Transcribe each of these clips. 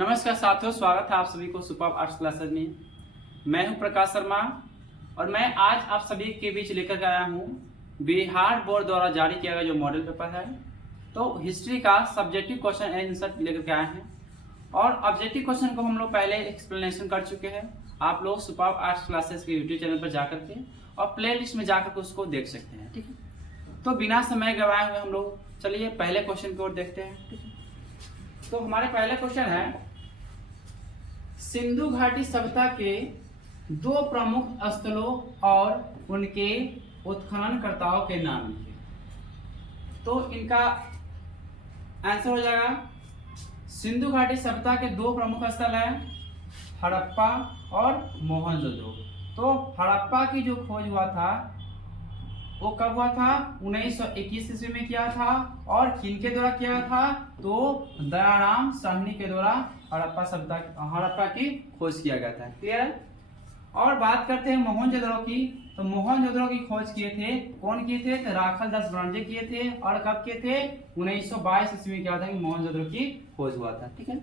नमस्कार साथियों, स्वागत है आप सभी को सुपर आर्ट्स क्लासेस में। मैं हूं प्रकाश शर्मा और मैं आज आप सभी के बीच लेकर आया हूं बिहार बोर्ड द्वारा जारी किया गया जो मॉडल पेपर है। तो हिस्ट्री का सब्जेक्टिव क्वेश्चन आंसर लेकर के आए हैं और ऑब्जेक्टिव क्वेश्चन को हम लोग पहले एक्सप्लेनेशन कर चुके हैं। आप लोग सुपर आर्ट्स क्लासेस के यूट्यूब चैनल पर जाकर के और प्ले लिस्ट में जाकर के उसको देख सकते हैं। ठीक है, तो बिना समय गवाए हुए हम लोग चलिए पहले क्वेश्चन की ओर देखते हैं। ठीक है, तो हमारे पहले क्वेश्चन है सिंधु घाटी सभ्यता के दो प्रमुख स्थलों और उनके उत्खननकर्ताओं के नाम लिखिए। तो इनका आंसर हो जाएगा सिंधु घाटी सभ्यता के दो प्रमुख स्थल है हड़प्पा और मोहनजोदड़ो। तो हड़प्पा की जो खोज हुआ था वो कब हुआ था? 1921 ईस्वी में किया था। और किनके द्वारा किया था? तो दयाराम साहनी के द्वारा हड़प्पा की खोज किया गया था। क्लियर है? और बात करते हैं मोहनजोदड़ो की। तो मोहनजोदड़ो की खोज किए थे, कौन किए थे? तो राखल दास ब्रह्मजे किए थे। और कब किए थे? 1922 ईस्वी में किया था कि मोहनजोदड़ो की खोज हुआ था। ठीक है,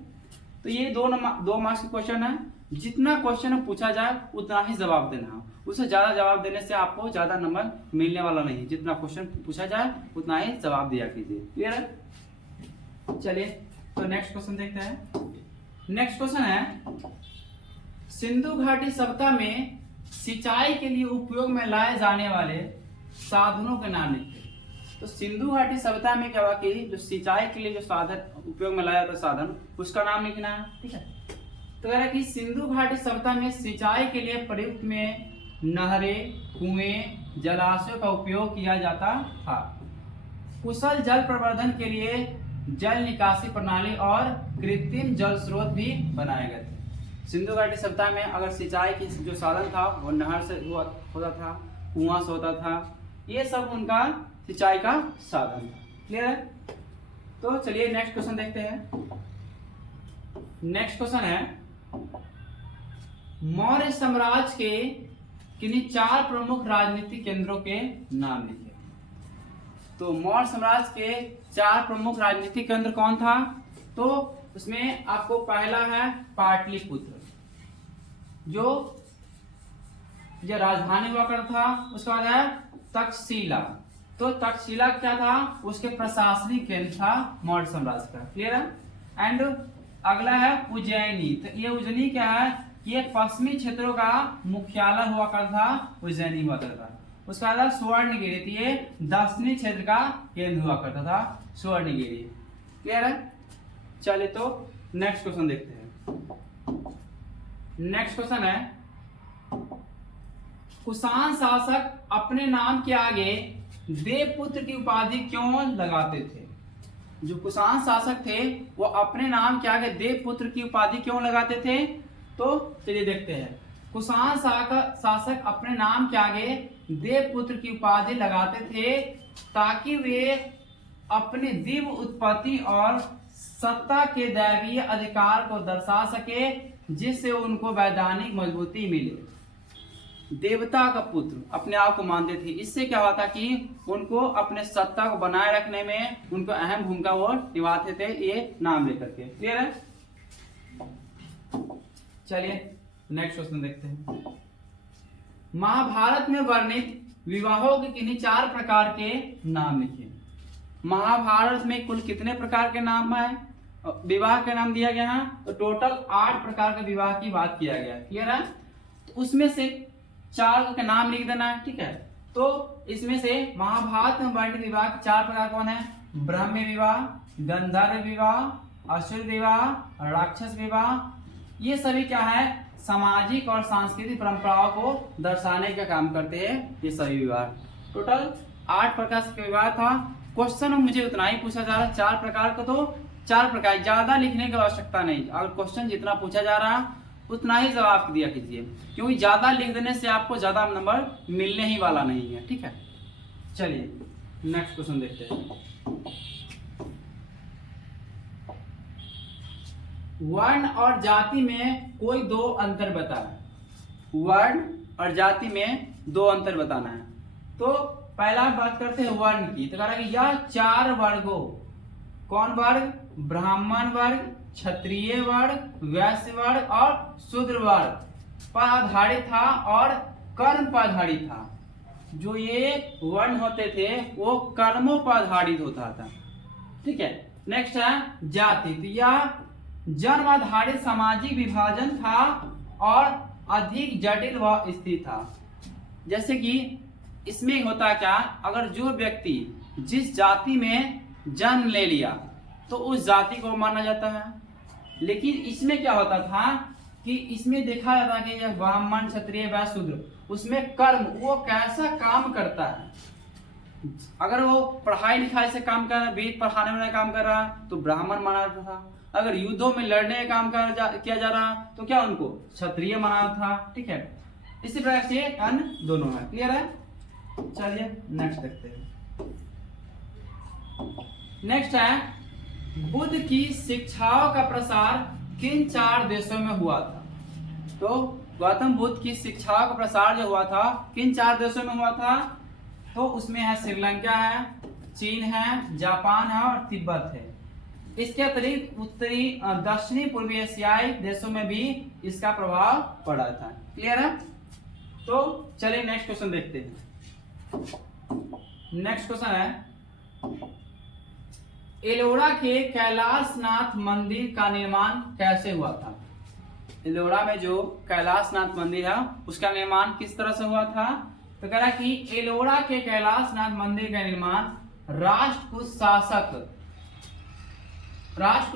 तो ये दो मार्क्स का क्वेश्चन है। जितना क्वेश्चन पूछा जाए उतना ही जवाब देना है, उससे ज्यादा जवाब देने से आपको ज्यादा नंबर मिलने वाला नहीं। जितना क्वेश्चन पूछा जाए उतना ही जवाब दिया कीजिए। क्लियर है? चलिए तो नेक्स्ट क्वेश्चन देखते हैं। नेक्स्ट क्वेश्चन है सिंधु घाटी सभ्यता में सिंचाई के लिए उपयोग में लाए जाने वाले साधनों के नाम लिखिए। तो सिंधु घाटी सभ्यता में क्या हुआ कि जो सिंचाई के लिए जो साधन उपयोग में लाया जाता साधन उसका नाम लिखना है। ठीक है, तो कह रहा है कि सिंधु घाटी सभ्यता में सिंचाई के लिए प्रयुक्त में नहरें, कुएं, जलाशयों का उपयोग किया जाता था। कुशल जल प्रबंधन के लिए जल निकासी प्रणाली और कृत्रिम जल स्रोत भी बनाए गए थे। सिंधु घाटी सभ्यता में अगर सिंचाई की जो साधन था वो नहर से होता था, कुआं से होता था, ये सब उनका सिंचाई का साधन था। क्लियर है? तो चलिए नेक्स्ट क्वेश्चन देखते हैं। नेक्स्ट क्वेश्चन है मौर्य साम्राज्य के किन्हीं चार प्रमुख राजनीतिक केंद्रों के नाम लिखिए। तो मौर्य साम्राज्य के चार प्रमुख राजनीतिक केंद्र कौन था? तो उसमें आपको पहला है पाटलिपुत्र जो राजधानी हुआ करता था। उसके बाद है तक्षशिला। तो तक्षशिला क्या था? उसके प्रशासनिक केंद्र था मौर्य साम्राज्य का। क्लियर है? एंड अगला है उज्जैनी। तो ये उज्जैनी क्या है? ये पश्चिमी क्षेत्रों का मुख्यालय हुआ करता था, उज्जैनी हुआ करता था। उसका बाद स्वर्णगिरी, तो ये दक्षिणी क्षेत्र का केंद्र हुआ करता था, स्वर्णगिरी। क्लियर है? चलिए तो नेक्स्ट क्वेश्चन देखते हैं। नेक्स्ट क्वेश्चन है कुषाण शासक अपने नाम के आगे देवपुत्र की उपाधि क्यों लगाते थे? जो कुषाण शासक थे वो अपने नाम के आगे देवपुत्र की उपाधि क्यों लगाते थे? तो चलिए देखते हैं। कुषाण शासक अपने नाम के आगे देवपुत्र की उपाधि लगाते थे ताकि वे अपनी दिव्य उत्पत्ति और सत्ता के दैवीय अधिकार को दर्शा सके, जिससे उनको वैधानिक मजबूती मिले। देवता का पुत्र अपने आप को मानते थे। इससे क्या होता कि उनको अपने सत्ता को बनाए रखने में उनको अहम भूमिका वो निभाते थे, ये नाम लेकर के। क्लियर है? चलिए नेक्स्ट क्वेश्चन देखते हैं। महाभारत में वर्णित विवाहों के किन्हीं चार प्रकार के नाम लिखिए। महाभारत में कुल कितने प्रकार के नाम है? विवाह के नाम दिया गया है। तो टोटल 8 प्रकार के विवाह की बात किया गया। क्लियर है? तो उसमें से 4 का नाम लिख देना है। ठीक है, तो इसमें से महाभारत में वर्णित विवाह के 4 प्रकार कौन है? ब्रह्म विवाह, गंधर्व विवाह, असुर विवाह, राक्षस विवाह। ये सभी क्या है? सामाजिक और सांस्कृतिक परंपराओं को दर्शाने का काम करते हैं ये सभी विवाह। टोटल 8 प्रकार के विवाह था। क्वेश्चन मुझे उतना ही पूछा जा रहा है, 4 प्रकार का। तो 4 प्रकार, ज्यादा लिखने की आवश्यकता नहीं। अगर क्वेश्चन जितना पूछा जा रहा है उतना ही जवाब दिया कीजिए, क्योंकि ज्यादा लिख देने से आपको ज्यादा नंबर मिलने ही वाला नहीं है। ठीक है, चलिए नेक्स्ट क्वेश्चन देखते हैं। वर्ण और जाति में कोई 2 अंतर बताएं। वर्ण और जाति में 2 अंतर बताना है। तो पहला बात करते हैं वर्ण की। तो कह रहा है कि यह 4 वर्गों, कौन वर्ग? ब्राह्मण वर्ग, क्षत्रिय वर्ण, वैश्य वर्ण और शूद्र वर्ण पर आधारित था और कर्म पर आधारित था। जो ये वर्ण होते थे वो कर्मों पर आधारित होता था। ठीक है। नेक्स्ट है जाति। तो यह जन्म आधारित सामाजिक विभाजन था और अधिक जटिल व स्थिर था। जैसे कि इसमें होता क्या, अगर जो व्यक्ति जिस जाति में जन्म ले लिया तो उस जाति को माना जाता है। लेकिन इसमें क्या होता था कि इसमें देखा जाता कि यह ब्राह्मण, क्षत्रिय, वैश्य, शूद्र, उसमें कर्म वो कैसा काम करता है। अगर वो पढ़ाई लिखाई से काम कर रहा है, वेद पढ़ाने में काम कर रहा है तो ब्राह्मण माना जाता था। अगर युद्धों में लड़ने का काम किया जा रहा तो क्या उनको क्षत्रिय माना था। ठीक है। इसी प्रकार से अन्य दोनों है। क्लियर है। चलिए नेक्स्ट देखते हैं। नेक्स्ट है बुद्ध की शिक्षाओं का प्रसार किन 4 देशों में हुआ था। तो गौतम बुद्ध की शिक्षाओं का प्रसार जो हुआ था किन 4 देशों में हुआ था। तो उसमें है श्रीलंका है, चीन है, जापान है और तिब्बत है। इसके अतिरिक्त उत्तरी दक्षिणी पूर्वी एशियाई देशों में भी इसका प्रभाव पड़ा था। क्लियर है। तो चलिए नेक्स्ट क्वेश्चन देखते हैं। नेक्स्ट क्वेश्चन है एलोरा के कैलाशनाथ मंदिर का निर्माण कैसे हुआ था। एलोरा में जो कैलाशनाथ मंदिर है उसका निर्माण किस तरह से हुआ था। तो कह रहा कि एलोरा के कैलाशनाथ मंदिर का निर्माण राष्ट्रकूट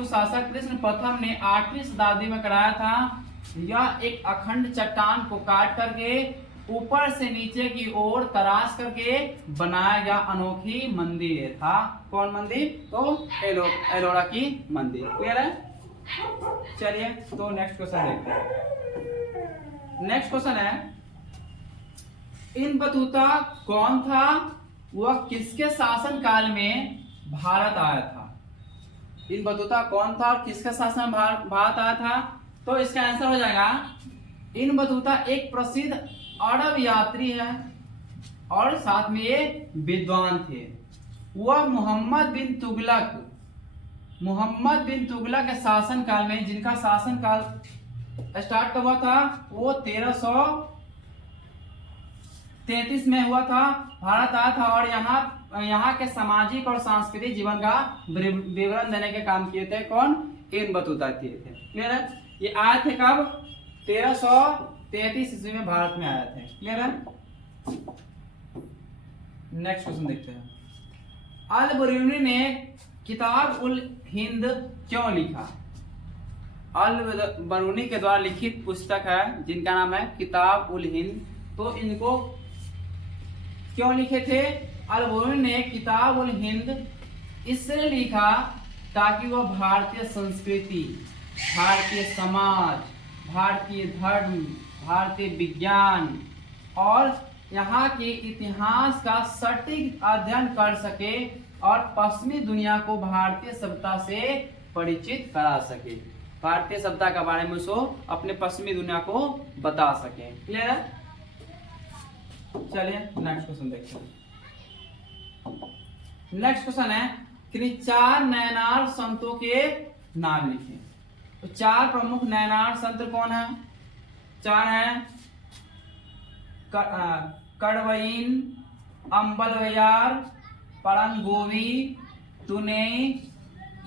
शासक कृष्ण प्रथम ने 8वीं शताब्दी में कराया था। यह एक अखंड चट्टान को काट करके ऊपर से नीचे की ओर तराश करके बनाया गया अनोखी मंदिर था। कौन मंदिर। तो एलोरा की मंदिर। क्लियर है। चलिए तो नेक्स्ट क्वेश्चन देखते हैं। नेक्स्ट क्वेश्चन है इन बतूता कौन था, वह किसके शासन काल में भारत आया था। इन बतूता कौन था और किसके शासन में भारत आया था। तो इसका आंसर हो जाएगा इन बतूता एक प्रसिद्ध अरब यात्री है और साथ में ये विद्वान थे। वह मोहम्मद बिन तुगलक के शासन काल में, जिनका शासन काल स्टार्ट कब हुआ था, वो 1333 में हुआ था, भारत आया था और यहाँ के सामाजिक और सांस्कृतिक जीवन का विवरण देने के काम किए थे। कौन। इन बतूता किए थे। क्लियर है। ये आए थे कब। 1333 ईस्वी में भारत में आए थे। क्लियर है। नेक्स्ट क्वेश्चन देखते हैं। अल बरूनी ने किताब उल हिंद क्यों लिखा। अल बरूनी के द्वारा लिखित पुस्तक है जिनका नाम है किताब उल हिंद। तो इनको क्यों लिखे थे। अल बरूनी ने किताब उल हिंद इसलिए लिखा ताकि वह भारतीय संस्कृति, भारतीय समाज, भारतीय धर्म, भारतीय विज्ञान और यहाँ के इतिहास का सटीक अध्ययन कर सके और पश्चिमी दुनिया को भारतीय सभ्यता से परिचित करा सके। भारतीय सभ्यता के बारे में उसको अपने पश्चिमी दुनिया को बता सके। क्लियर है। चलिए नेक्स्ट क्वेश्चन देखते हैं। नेक्स्ट क्वेश्चन है कि 4 नयनार संतों के नाम लिखें। तो 4 प्रमुख नयनार संत कौन है। 4 हैं कड़वईन, अम्बलवैयार, परंगोवी, तुनई।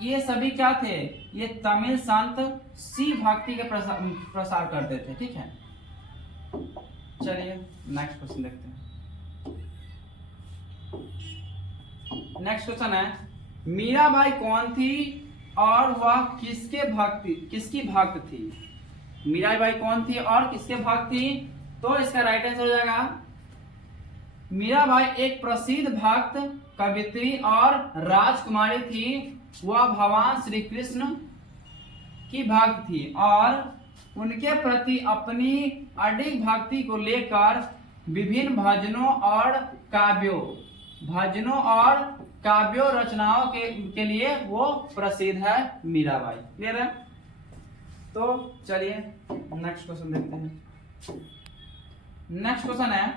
ये सभी क्या थे। ये तमिल संत शिव भक्ति के प्रसार करते थे। ठीक है। चलिए नेक्स्ट क्वेश्चन देखते हैं। नेक्स्ट क्वेश्चन है मीराबाई कौन थी और वह किसकी भक्त थी। मीराबाई कौन थी और किसके भक्त थी। तो इसका राइट आंसर हो जाएगा मीराबाई एक प्रसिद्ध भक्त, कवित्री और राजकुमारी थी। वह भगवान श्री कृष्ण की भक्त थी और उनके प्रति अपनी अडिग भक्ति को लेकर विभिन्न भजनों और काव्यों रचनाओं के लिए वो प्रसिद्ध है मीराबाई। क्लियर है। तो चलिए नेक्स्ट क्वेश्चन देखते हैं। नेक्स्ट क्वेश्चन है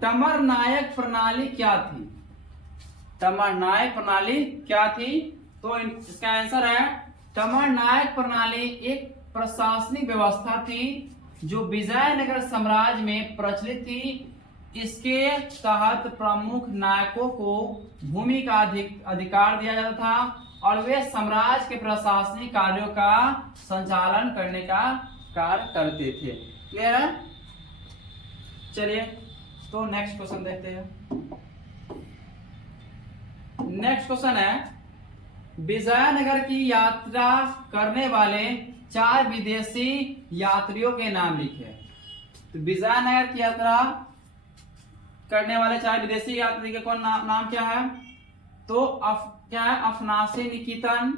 तमर नायक प्रणाली क्या थी। तमर नायक प्रणाली क्या थी। तो इसका आंसर है तमरनायक प्रणाली एक प्रशासनिक व्यवस्था थी जो विजयनगर साम्राज्य में प्रचलित थी। इसके तहत प्रमुख नायकों को भूमि का अधिकार दिया जाता था और वे साम्राज्य के प्रशासनिक कार्यों का संचालन करने का कार्य करते थे। क्लियर है? चलिए तो नेक्स्ट क्वेश्चन देखते हैं। नेक्स्ट क्वेश्चन है विजयनगर की यात्रा करने वाले 4 विदेशी यात्रियों के नाम लिखे। तो विजयनगर की यात्रा करने वाले 4 विदेशी यात्री के कौन नाम क्या है? तो क्या है? अफनासी Niketan,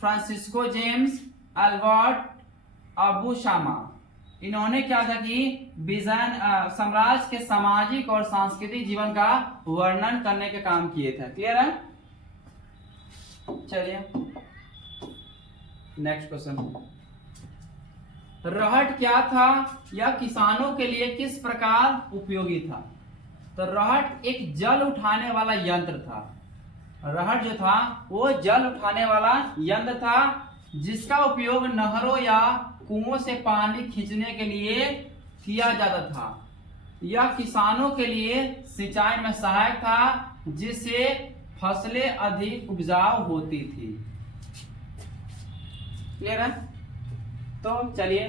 Francisco James, Albert Abu शामा। इन्होंने क्या था कि साम्राज्य के सामाजिक और सांस्कृतिक जीवन का वर्णन करने के काम किए थे। क्लियर है? चलिए नेक्स्ट क्वेश्चन। रहट क्या था? यह किसानों के लिए किस प्रकार उपयोगी था? तो रहट एक जल उठाने वाला यंत्र था। रहट जो था वो जल उठाने वाला यंत्र था जिसका उपयोग नहरों या कुओं से पानी खींचने के लिए किया जाता था। यह किसानों के लिए सिंचाई में सहायक था जिससे फसलें अधिक उपजाऊ होती थी। क्लियर है? तो चलिए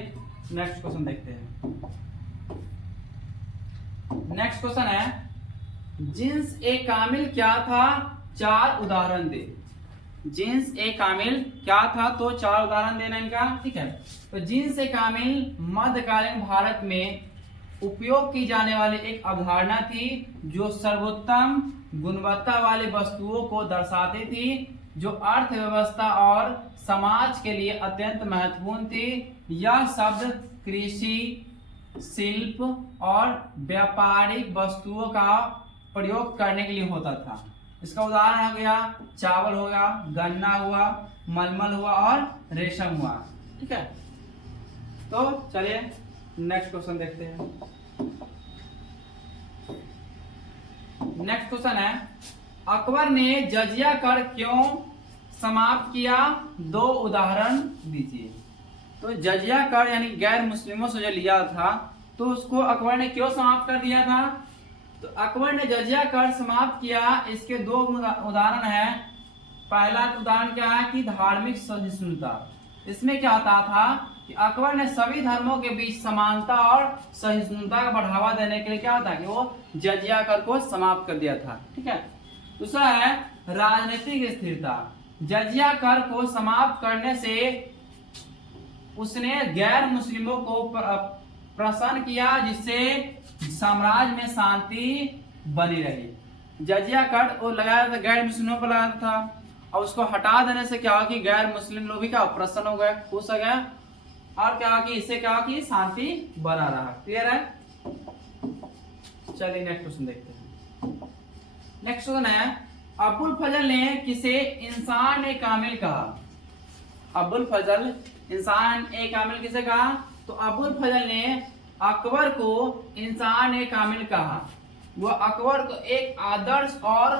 नेक्स्ट क्वेश्चन देखते हैं। नेक्स्ट क्वेश्चन है जिन्स ए कामिल क्या था? 4 उदाहरण दे। जिन्स ए कामिल क्या था? तो 4 उदाहरण देना इनका। ठीक है, तो जिन्स ए कामिल मध्यकालीन भारत में उपयोग की जाने वाली एक अवधारणा थी जो सर्वोत्तम गुणवत्ता वाली वस्तुओं को दर्शाती थी जो अर्थव्यवस्था और समाज के लिए अत्यंत महत्वपूर्ण थी। यह शब्द कृषि, शिल्प और व्यापारिक वस्तुओं का प्रयोग करने के लिए होता था। इसका उदाहरण हो गया चावल हो गया, गन्ना हुआ, मलमल हुआ और रेशम हुआ। ठीक है, तो चलिए नेक्स्ट क्वेश्चन देखते हैं। नेक्स्ट क्वेश्चन है अकबर ने जजिया कर क्यों समाप्त किया? 2 उदाहरण दीजिए। तो जजिया कर यानी गैर मुस्लिमों से जो लिया था तो उसको अकबर ने क्यों समाप्त कर दिया था? तो अकबर ने जजिया कर समाप्त किया, इसके 2 उदाहरण है। पहला उदाहरण क्या है कि धार्मिक सहिष्णुता। इसमें क्या होता था कि अकबर ने सभी धर्मों के बीच समानता और सहिष्णुता का बढ़ावा देने के लिए क्या होता है कि वो जजिया कर को समाप्त कर दिया था। ठीक है, दूसरा है राजनीतिक स्थिरता। जजिया कर को समाप्त करने से उसने गैर मुस्लिमों को प्रसन्न किया जिससे साम्राज्य में शांति बनी रही। जजिया कर वो लगाया था गैर मुस्लिमों पर लगाया था और उसको हटा देने से क्या हुआ कि गैर मुस्लिम लोग भी क्या प्रसन्न हो गए, खुश हो गए और क्या हुआ कि इससे क्या हुआ कि शांति बना रहा। क्लियर है? चलिए नेक्स्ट क्वेश्चन देखते हैं। नेक्स्ट क्वेश्चन है अबुल फजल ने किसे इंसान ए कामिल कहा? अबुल फजल इंसान ए कामिल किसे कहा? तो अबुल फजल ने अकबर को इंसान ए कामिल कहा। वह अकबर को एक आदर्श और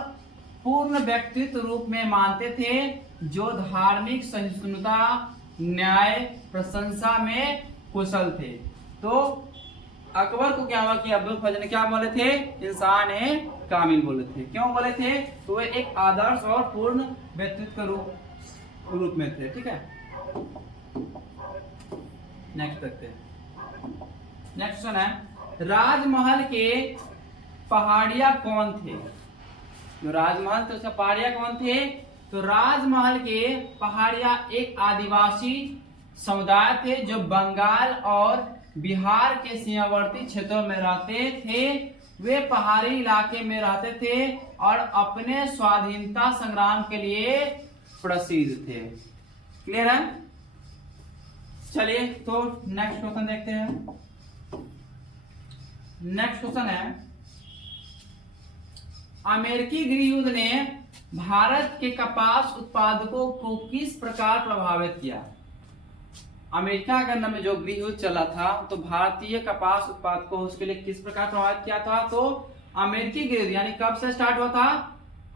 पूर्ण व्यक्तित्व रूप में मानते थे जो धार्मिक सहिष्णुता, न्याय, प्रशंसा में कुशल थे। तो अकबर को क्या हुआ कि अबुल फजल ने क्या बोले थे? इंसान ए कामिल बोले थे। क्यों बोले थे? तो वे एक आदर्श और पूर्ण व्यक्तित्व रूप में थे। ठीक है, नेक्स्ट देखते हैं। नेक्स्ट क्वेश्चन है राजमहल के पहाड़िया कौन थे? तो राजमहल तो उसका पहाड़िया कौन थे? तो राजमहल के पहाड़िया एक आदिवासी समुदाय थे जो बंगाल और बिहार के सीमावर्ती क्षेत्रों में रहते थे। वे पहाड़ी इलाके में रहते थे और अपने स्वाधीनता संग्राम के लिए प्रसिद्ध थे। क्लियर है? चलिए तो नेक्स्ट क्वेश्चन देखते हैं। नेक्स्ट क्वेश्चन है अमेरिकी गृह युद्ध ने भारत के कपास उत्पादकों को किस प्रकार प्रभावित किया? अमेरिका के अंदर में जो गृह युद्ध चला था तो भारतीय कपास उत्पादकों उसके लिए किस प्रकार प्रभावित किया था? तो अमेरिकी गृह युद्ध यानी कब से स्टार्ट हुआ था?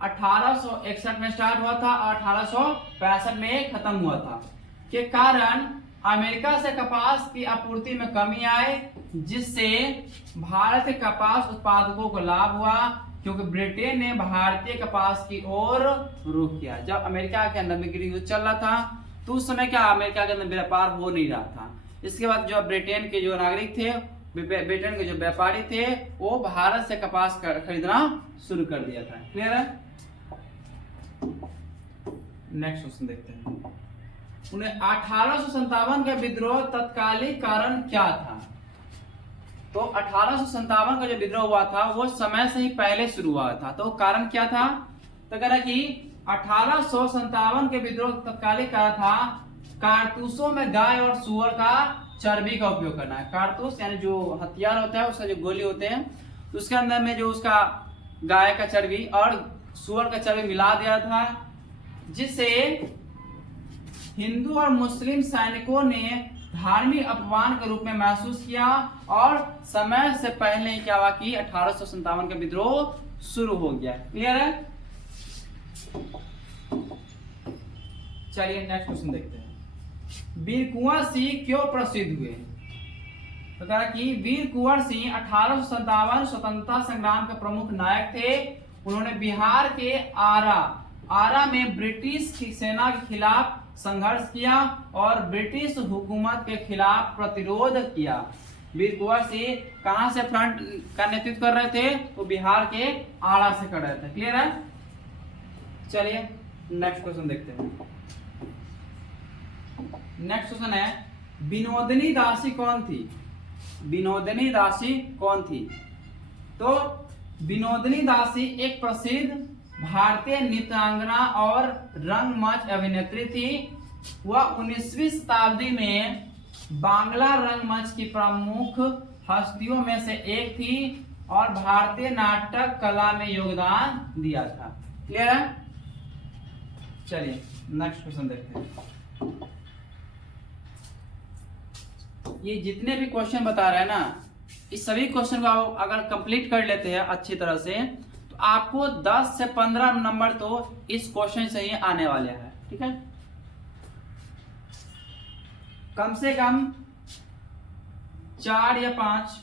1861 में स्टार्ट हुआ था और 1865 में खत्म हुआ था, के कारण अमेरिका से कपास की आपूर्ति में कमी आए, जिससे भारत के कपास उत्पादकों को लाभ हुआ, क्योंकि ब्रिटेन ने भारतीय कपास की ओर रुख किया। जब अमेरिका के अंदर में युद्ध चल रहा था तो उस समय क्या अमेरिका के अंदर व्यापार हो नहीं रहा था। इसके बाद जो ब्रिटेन के जो नागरिक थे, ब्रिटेन के जो व्यापारी थे, वो भारत से कपास खरीदना शुरू कर दिया था। क्लियर है? नेक्स्ट क्वेश्चन देखते हैं। 1857 का विद्रोह तत्कालिक कारण क्या था? तो 1857 का जो विद्रोह हुआ था वो समय से ही पहले शुरू हुआ था, तो कारण क्या था? तो कह रहा कि 1857 के विद्रोह तत्कालिक कारण था कारतूसों में गाय और सुअर का चर्बी का उपयोग करना है। कारतूस यानी जो हथियार होता है, उसका जो गोली होते हैं, तो उसके अंदर में जो उसका गाय का चर्बी और सुअर का चर्बी मिला दिया था, जिससे हिंदू और मुस्लिम सैनिकों ने धार्मिक अपमान के रूप में महसूस किया और समय से पहले क्या हुआ कि 1857 का विद्रोह शुरू हो गया। क्लियर है? चलिए नेक्स्ट क्वेश्चन देखते हैं। वीर कुंवर सिंह क्यों प्रसिद्ध हुए? तो कहा कि वीर कुंवर सिंह 1857 स्वतंत्रता संग्राम के प्रमुख नायक थे। उन्होंने बिहार के आरा में ब्रिटिश की सेना के खिलाफ संघर्ष किया और ब्रिटिश हुकूमत के खिलाफ प्रतिरोध किया। वीर कुंवर सिंह कहां से फ्रंट का नेतृत्व कर रहे थे? तो बिहार के आरा से कर रहे थे। क्लियर है? चलिए नेक्स्ट क्वेश्चन देखते हैं। नेक्स्ट क्वेश्चन है विनोदिनी दासी कौन थी? विनोदिनी दासी कौन थी? तो विनोदिनी दासी एक प्रसिद्ध भारतीय नृत्यांगना और रंगमंच अभिनेत्री थी। वह 19वीं शताब्दी में बांग्ला रंगमंच की प्रमुख हस्तियों में से एक थी और भारतीय नाटक कला में योगदान दिया था। क्लियर है? चलिए नेक्स्ट क्वेश्चन देखते हैं। ये जितने भी क्वेश्चन बता रहे हैं ना, इस सभी क्वेश्चन को आप अगर कंप्लीट कर लेते हैं अच्छी तरह से, तो आपको 10 से 15 नंबर तो इस क्वेश्चन से ही आने वाले हैं। ठीक है? कम से कम 4 या 5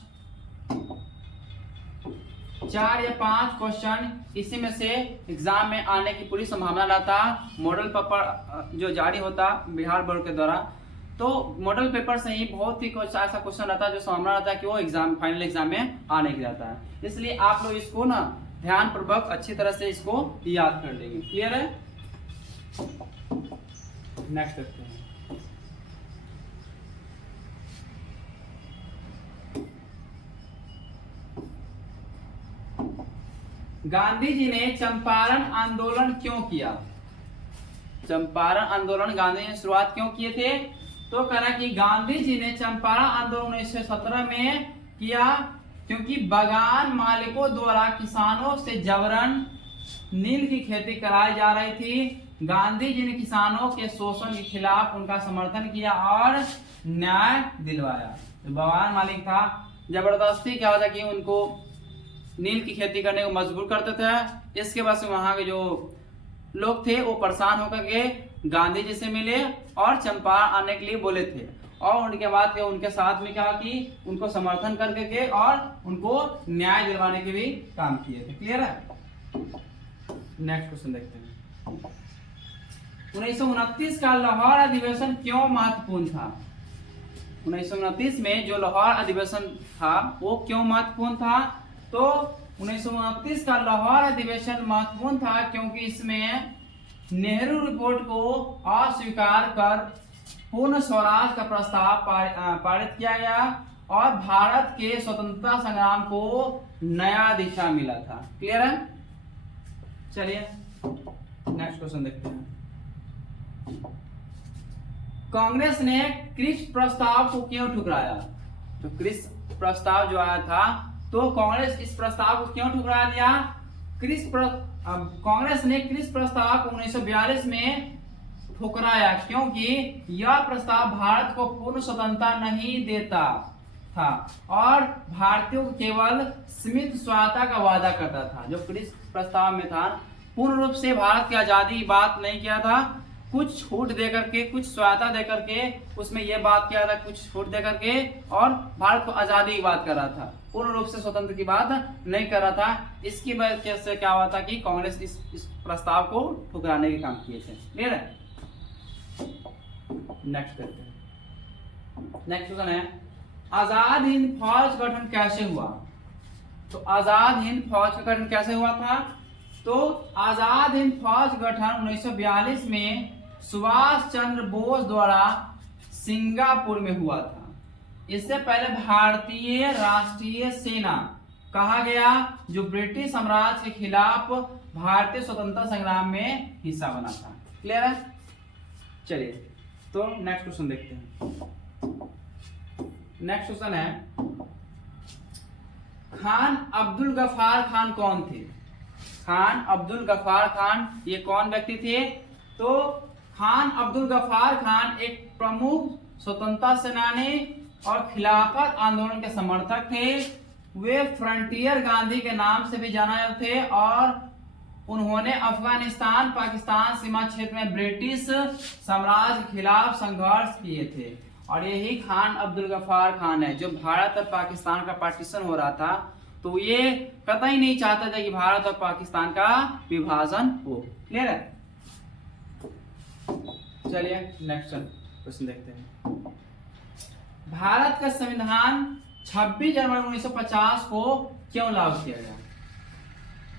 क्वेश्चन इसी में से एग्जाम में आने की पूरी संभावना रहता। मॉडल पेपर जो जारी होता बिहार बोर्ड के द्वारा, तो मॉडल पेपर से ही बहुत ही कुछ ऐसा क्वेश्चन रहता है जो संभावना रहता है कि वो एग्जाम फाइनल एग्जाम में आने की रहता है। इसलिए आप लोग इसको ना ध्यान पूर्वक अच्छी तरह से इसको याद कर लेंगे। क्लियर है? नेक्स्ट देखते हैं। गांधी जी ने चंपारण आंदोलन क्यों किया? चंपारण आंदोलन गांधी जी ने शुरुआत क्यों किए थे? तो कहा कि गांधी जी ने चंपारण आंदोलन 1917 में किया क्योंकि बागान मालिकों द्वारा किसानों से जबरन नील की खेती कराई जा रही थी। गांधी जी ने किसानों के शोषण के खिलाफ उनका समर्थन किया और न्याय दिलवाया। तो बागान मालिक था, जबरदस्ती क्या होता कि उनको नील की खेती करने को मजबूर करते थे। इसके बाद से वहां के जो लोग थे वो परेशान होकर के गांधी जी से मिले और चंपारण आने के लिए बोले थे, और उनके बाद उनके साथ में क्या कि उनको समर्थन करके के और उनको न्याय दिलवाने के भी काम किए थे। क्लियर है? नेक्स्ट क्वेश्चन देखते हैं। 1929 का लाहौर अधिवेशन क्यों महत्वपूर्ण था? 1929 में जो लाहौर अधिवेशन था वो क्यों महत्वपूर्ण था? तो 1929 का लाहौर अधिवेशन महत्वपूर्ण था क्योंकि इसमें नेहरू रिपोर्ट को अस्वीकार कर पूर्ण स्वराज का प्रस्ताव पारित किया गया और भारत के स्वतंत्रता संग्राम को नया दिशा मिला था। क्लियर है? चलिए नेक्स्ट क्वेश्चन देखते हैं। कांग्रेस ने क्रिप्स प्रस्ताव को क्यों ठुकराया? तो क्रिप्स प्रस्ताव जो आया था, तो कांग्रेस इस प्रस्ताव को क्यों ठुकरा दिया? कांग्रेस ने क्रिप्स प्रस्ताव को 1942 में ठुकराया क्योंकि यह प्रस्ताव भारत को पूर्ण स्वतंत्रता नहीं देता था और भारतीयों को केवल सीमित स्वायत्तता का वादा करता था। जो क्रिप्स प्रस्ताव में था पूर्ण रूप से भारत की आजादी की बात नहीं किया था, कुछ छूट दे करके, कुछ स्वायत्ता दे करके उसमें यह बात किया था, कुछ छूट दे करके, और भारत को आजादी की बात कर रहा था, पूर्ण रूप से स्वतंत्र की बात नहीं कर रहा था। इसकी वजह से क्या हुआ था कि कांग्रेस इस प्रस्ताव को ठुकराने के काम किए थे। क्लियर है? नेक्स्ट देखते हैं। नेक्स्ट क्वेश्चन है, आजाद हिंद फौज का गठन कैसे हुआ? तो आजाद हिंद फौज का गठन कैसे हुआ था? तो आजाद हिंद फौज गठन 1942 में सुभाष चंद्र बोस द्वारा सिंगापुर में हुआ था। इससे पहले भारतीय राष्ट्रीय सेना कहा गया, जो ब्रिटिश साम्राज्य के खिलाफ भारतीय स्वतंत्रता संग्राम में हिस्सा बना था। क्लियर है? चलिए तो नेक्स्ट क्वेश्चन देखते हैं। नेक्स्ट क्वेश्चन है, खान अब्दुल गफ्फार खान कौन थे? खान अब्दुल गफ्फार खान ये कौन व्यक्ति थे? तो खान अब्दुल गफ्फार खान एक प्रमुख स्वतंत्रता सेनानी और खिलाफत आंदोलन के समर्थक थे। वे फ्रंटियर गांधी के नाम से भी जाना जाते थे और उन्होंने अफगानिस्तान पाकिस्तान सीमा क्षेत्र में ब्रिटिश साम्राज्य के खिलाफ संघर्ष किए थे। और यही खान अब्दुल गफ्फार खान है जो भारत और पाकिस्तान का पार्टीशन हो रहा था, तो ये कतई नहीं चाहता था कि भारत और पाकिस्तान का विभाजन हो। क्लियर है? चलिए नेक्स्ट क्वेश्चन देखते हैं। भारत का संविधान 26 जनवरी 1950 को क्यों लागू किया गया?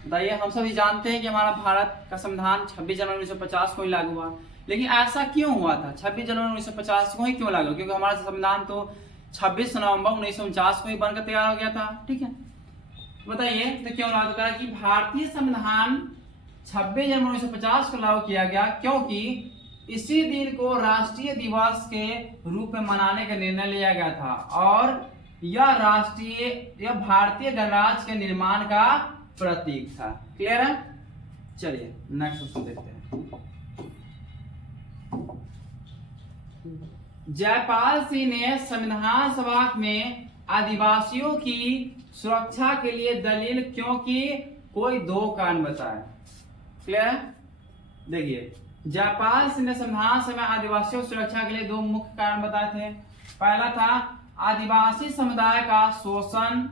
बताइए। हम सभी जानते हैं कि हमारा भारत का संविधान 26 जनवरी 1950 को ही लागू हुआ, लेकिन ऐसा क्यों हुआ था? 26 जनवरी 1950 को ही क्यों लागू? क्योंकि हमारा संविधान तो 26 नवंबर 1949 को ही बनकर तैयार हो गया था। ठीक है, बताइए तो क्यों लागू करा? कि भारतीय संविधान 26 जनवरी 1950 को लागू किया गया क्योंकि इसी दिन को राष्ट्रीय दिवस के रूप में मनाने का निर्णय लिया गया था और यह भारतीय गणराज्य के निर्माण का प्रतीक था। क्लियर है? चलिए नेक्स्ट क्वेश्चन देखते हैं। जयपाल सिंह ने संविधान सभा में आदिवासियों की सुरक्षा के लिए दलील क्यों की? कोई दो कारण बताए। क्लियर है? देखिए, जयपाल सिंह ने संविधान सभा में आदिवासियों की सुरक्षा के लिए दो मुख्य कारण बताए थे। पहला था आदिवासी समुदाय का शोषण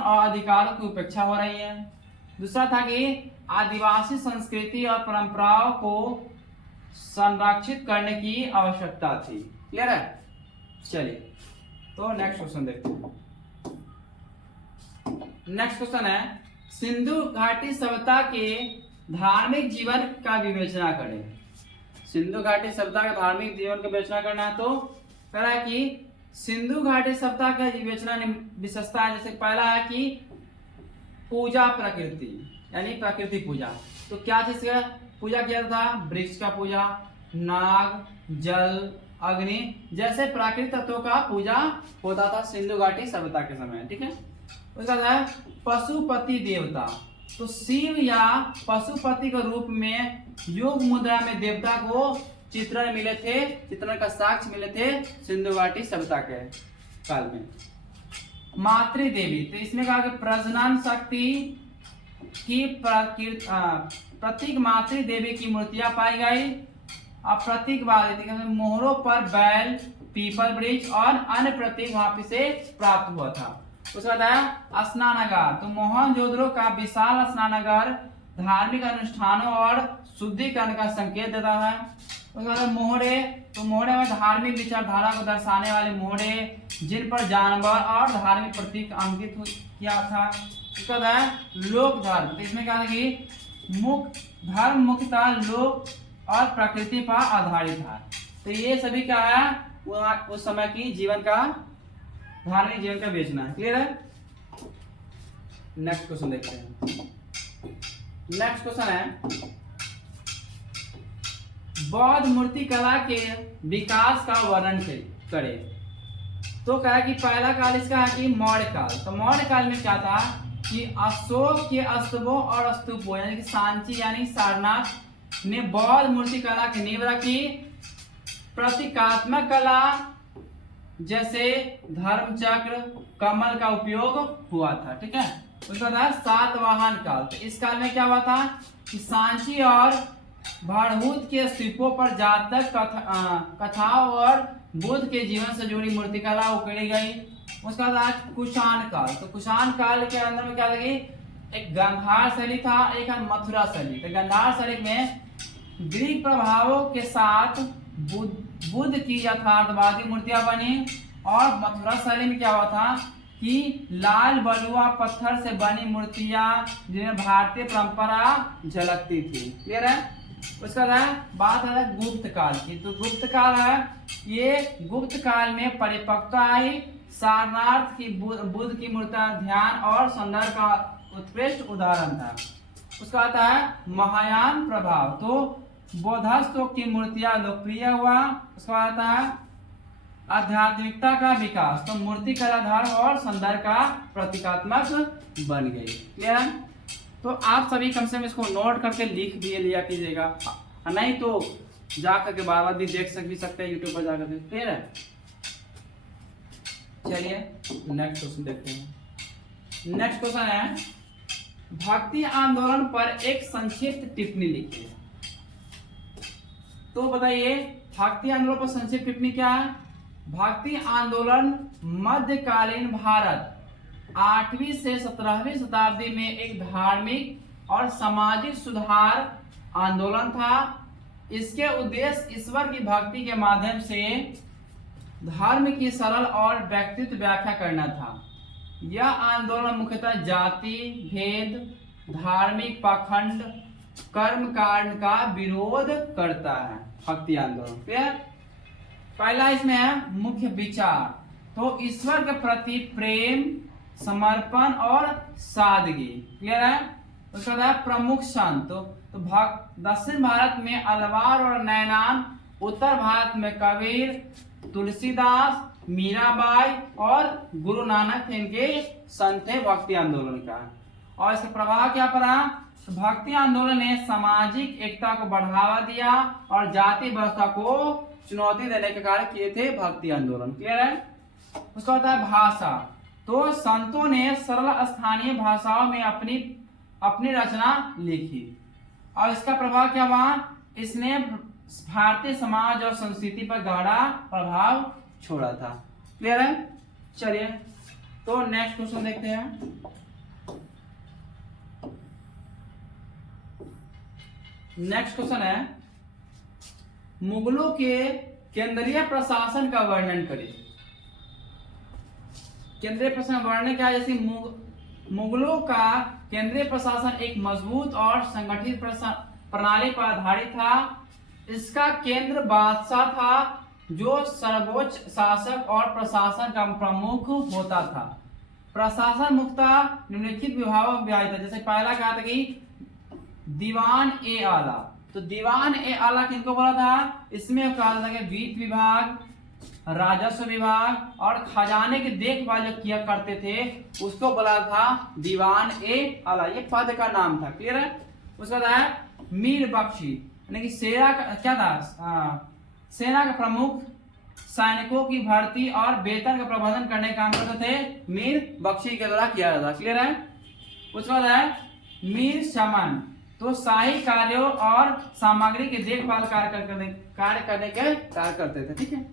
और अधिकारों की उपेक्षा हो रही है। दूसरा था कि आदिवासी संस्कृति और परंपराओं को संरक्षित करने की आवश्यकता थी। क्लियर है? चलिए तो नेक्स्ट क्वेश्चन देखते हैं। नेक्स्ट क्वेश्चन है, सिंधु घाटी सभ्यता के धार्मिक जीवन का विवेचना करें। सिंधु घाटी सभ्यता का धार्मिक जीवन का विवेचना करना है तो कह रहा है कि सिंधु घाटी सभ्यता का विवेचना विशेषता है। जैसे पहला है कि पूजा प्रकृति, यानी प्रकृति पूजा। तो क्या चीज का पूजा किया था? वृक्ष का पूजा, नाग, जल, अग्नि जैसे प्राकृतिक तत्वों का पूजा होता था सिंधु घाटी सभ्यता के समय। ठीक है, उसका है पशुपति देवता। तो शिव या पशुपति के रूप में योग मुद्रा में देवता को चित्रण मिले थे, चित्रण का साक्ष्य मिले थे सिंधु घाटी सभ्यता के काल में। मातृ देवी, तो इसमें कहा कि प्रजनन शक्ति की प्रतीक मातृ देवी की मूर्तियां पाई गई। अब प्रतीक मोहरों पर बैल, पीपल वृक्ष और अन्य प्रतीक वहां से प्राप्त हुआ था। उसके बाद स्नानागार, तो मोहनजोदड़ो का विशाल स्नानागार धार्मिक अनुष्ठानों और शुद्धिकरण का संकेत देता है। उसके बाद मोहरे, तो मोहरे में धार्मिक विचारधारा को दर्शाने वाले मोहरे जिन पर जानवर और धार्मिक प्रतीक अंकित किया था। उसके बाद लोक धर्म, तो इसमें क्या था कि धर्म मुख्यतः लोक और प्रकृति पर आधारित था। तो ये सभी क्या है उस समय की जीवन का धार्मिक जीवन का बेचना है। क्लियर है? नेक्स्ट क्वेश्चन देखते हैं। नेक्स्ट क्वेश्चन है, बौद्ध मूर्ति कला के विकास का वर्णन करें। तो कहा कि पहला काल इसका है कि मौर्य काल। तो मौर्य काल में क्या था कि अशोक के स्तंभों और स्तूपों यानी कि सांची यानी सारनाथ ने बौद्ध मूर्ति कला की नींव रखी। प्रतीकात्मक कला जैसे धर्मचक्र, कमल का उपयोग हुआ था। ठीक है, उसके बाद है सातवाहन काल। तो इस काल में क्या हुआ था कि सांची और भरहुत के स्तूपों पर जातक कथाओं और बुद्ध के जीवन से जुड़ी मूर्तिकला उकेड़ी गई। उसके बाद आज कुषाण काल। तो कुषाण काल के अंदर में क्या लगी, एक गांधार शैली था, एक है मथुरा शैली। तो गांधार शैली में ग्रीक प्रभावों के साथ बुद्ध की यथार्थवादी मूर्तियां बनी, और मथुरा शैली में क्या हुआ था कि लाल बलुआ पत्थर से बनी मूर्तियां जिनमें भारतीय परंपरा झलकती थी। क्लियर है। उसका बात है गुप्त काल की। तो गुप्त काल है, ये गुप्त काल में परिपक्वता आई। सारनाथ की बुद्ध की मूर्तियां ध्यान और सौंदर्य का उत्कृष्ट उदाहरण था। उसका आता है महायान प्रभाव। तो बौद्धस्तों की मूर्तियां लोकप्रिय हुआ। उसका आता है आध्यात्मिकता का विकास। तो मूर्ति कलाधार और सौंदर्य का प्रतीकात्मक बन गई। क्लियर है। तो आप सभी कम से कम इसको नोट करके लिख भी लिया कीजिएगा, नहीं तो जा करके बार बार भी देख भी सकते हैं यूट्यूब पर जाकर के। क्लियर है। चलिए नेक्स्ट क्वेश्चन देखते हैं। नेक्स्ट क्वेश्चन है भक्ति आंदोलन पर एक संक्षिप्त टिप्पणी लिखिए। तो बताइए भक्ति आंदोलन पर संक्षिप्त टिप्पणी क्या है। भक्ति आंदोलन मध्यकालीन भारत 8वीं से 17वीं शताब्दी में एक धार्मिक और सामाजिक सुधार आंदोलन था। इसके उद्देश्य ईश्वर की भक्ति के माध्यम से धर्म की सरल और व्यक्तित्व व्याख्या करना था। यह आंदोलन मुख्यतः जाति भेद, धार्मिक पाखंड, कर्म कांड का विरोध करता है। भक्ति आंदोलन क्लियर। पहला इसमें है मुख्य विचार। तो ईश्वर के प्रति प्रेम, समर्पण और सादगी। क्लियर है। उसके बाद प्रमुख संत। तो दक्षिण भारत में अलवार और नैनान, उत्तर भारत में कबीर, तुलसीदास, मीराबाई और गुरु नानक इनके संत थे भक्ति आंदोलन का। और इसका प्रभाव क्या पड़ा। तो भक्ति आंदोलन ने सामाजिक एकता को बढ़ावा दिया और जाति व्यवस्था को चुनौती देने के कार्य किए थे भक्ति आंदोलन। क्लियर है। उसका होता है भाषा। तो संतों ने सरल स्थानीय भाषाओं में अपनी रचना लिखी, और इसका प्रभाव क्या हुआ, इसने भारतीय समाज और संस्कृति पर गहरा प्रभाव छोड़ा था। क्लियर है। चलिए तो नेक्स्ट क्वेश्चन देखते हैं। नेक्स्ट क्वेश्चन है मुगलों के केंद्रीय प्रशासन का वर्णन करिए। केंद्रीय प्रशासन वर्णन क्या है। जैसे मुगलों का केंद्रीय प्रशासन एक मजबूत और संगठित प्रणाली पर आधारित था। इसका केंद्र बादशाह था जो सर्वोच्च शासक और प्रशासन का प्रमुख होता था। प्रशासन मुख्यतः निम्नलिखित विभागों में विभाजित था। जैसे पहला कहा था कि दीवान ए आला। तो दीवान ए आला किनको बोला था। इसमें कहा था कि वित्त विभाग, राजस्व विभाग और खजाने की देखभाल जो किया करते थे उसको बोला था दीवान ए आला। ये पद का नाम था। क्लियर है। उसका था मीर बख्शी, यानी कि सेना का क्या था, सेना के प्रमुख सैनिकों की भर्ती और वेतन का प्रबंधन करने का काम करते थे मीर बख्शी के द्वारा किया जाता। क्लियर है। उसके बाद है मीर शमन। तो शाही कार्यों और सामग्री की देखभाल कार्य करने के कार्य करते थे। ठीक है।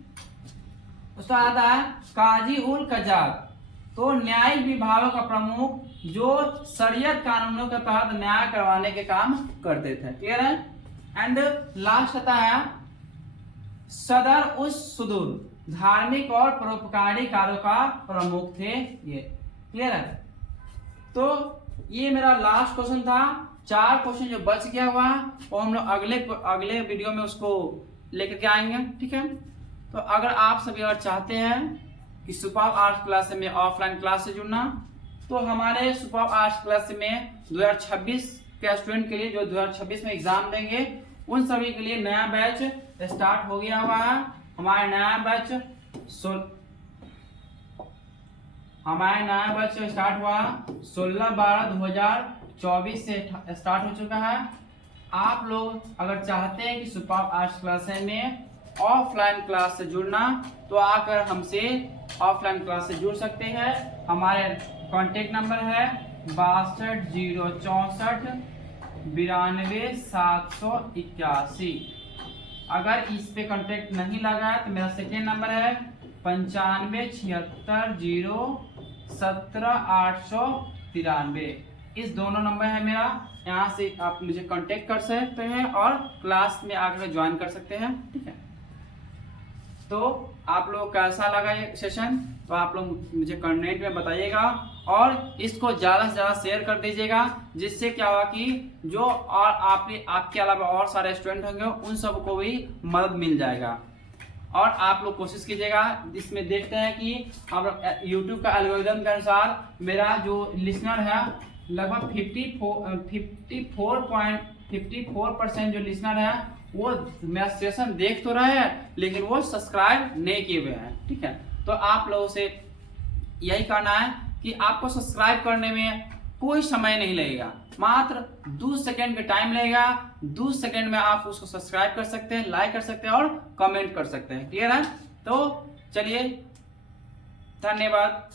उसका आता है काजी उल कजाक। तो न्यायिक विभागों का प्रमुख जो शरीयत कानूनों के तहत न्याय करवाने के काम करते थे। क्लियर है। एंड लास्ट आता है सदर उस सुदूर। धार्मिक और परोपकारी कार्यों का प्रमुख थे ये। क्लियर है। तो ये मेरा लास्ट क्वेश्चन था। 4 क्वेश्चन जो बच गया हुआ और हम लोग अगले वीडियो में उसको लेकर के आएंगे। ठीक है। तो अगर आप सभी अगर चाहते हैं कि सुपर आर्ट्स क्लास में ऑफलाइन क्लास से जुड़ना, तो हमारे सुपर आर्ट्स क्लास में 2026 के स्टूडेंट के लिए जो 2026 में एग्जाम देंगे उन सभी के लिए नया बैच स्टार्ट हो गया हुआ है। हमारा नया बैच स्टार्ट हुआ 16/12/2024 से स्टार्ट हो चुका है। आप लोग अगर चाहते हैं कि सुपर आर्ट्स क्लास में ऑफलाइन क्लास से जुड़ना, तो आकर हमसे ऑफलाइन क्लास से जुड़ सकते हैं। हमारे कॉन्टेक्ट नंबर है 62 064 92 781। अगर इस पे कांटेक्ट नहीं लगा है तो मेरा सेकेंड नंबर है 95 76 0 17 893। इस दोनों नंबर है मेरा, यहाँ से आप मुझे कांटेक्ट कर सकते हैं और क्लास में आकर ज्वाइन कर सकते हैं। ठीक है, तो आप लोग कैसा लगा ये सेशन, तो आप लोग मुझे कमेंट में बताइएगा और इसको ज़्यादा से ज़्यादा शेयर कर दीजिएगा, जिससे क्या होगा कि जो और आपके अलावा और सारे स्टूडेंट होंगे उन सबको भी मदद मिल जाएगा। और आप लोग कोशिश कीजिएगा, इसमें देखते हैं कि हम यूट्यूब का एल्गोरिदम के अनुसार मेरा जो लिसनर है लगभग 54% जो लिसनर है वो मेरा सेशन देख तो रहे हैं लेकिन वो सब्सक्राइब नहीं किए हुए हैं। ठीक है, तो आप लोगों से यही कहना है कि आपको सब्सक्राइब करने में कोई समय नहीं लगेगा, मात्र 2 सेकंड का टाइम लगेगा। 2 सेकंड में आप उसको सब्सक्राइब कर सकते हैं, लाइक कर सकते हैं और कमेंट कर सकते हैं। क्लियर है? तो चलिए, धन्यवाद।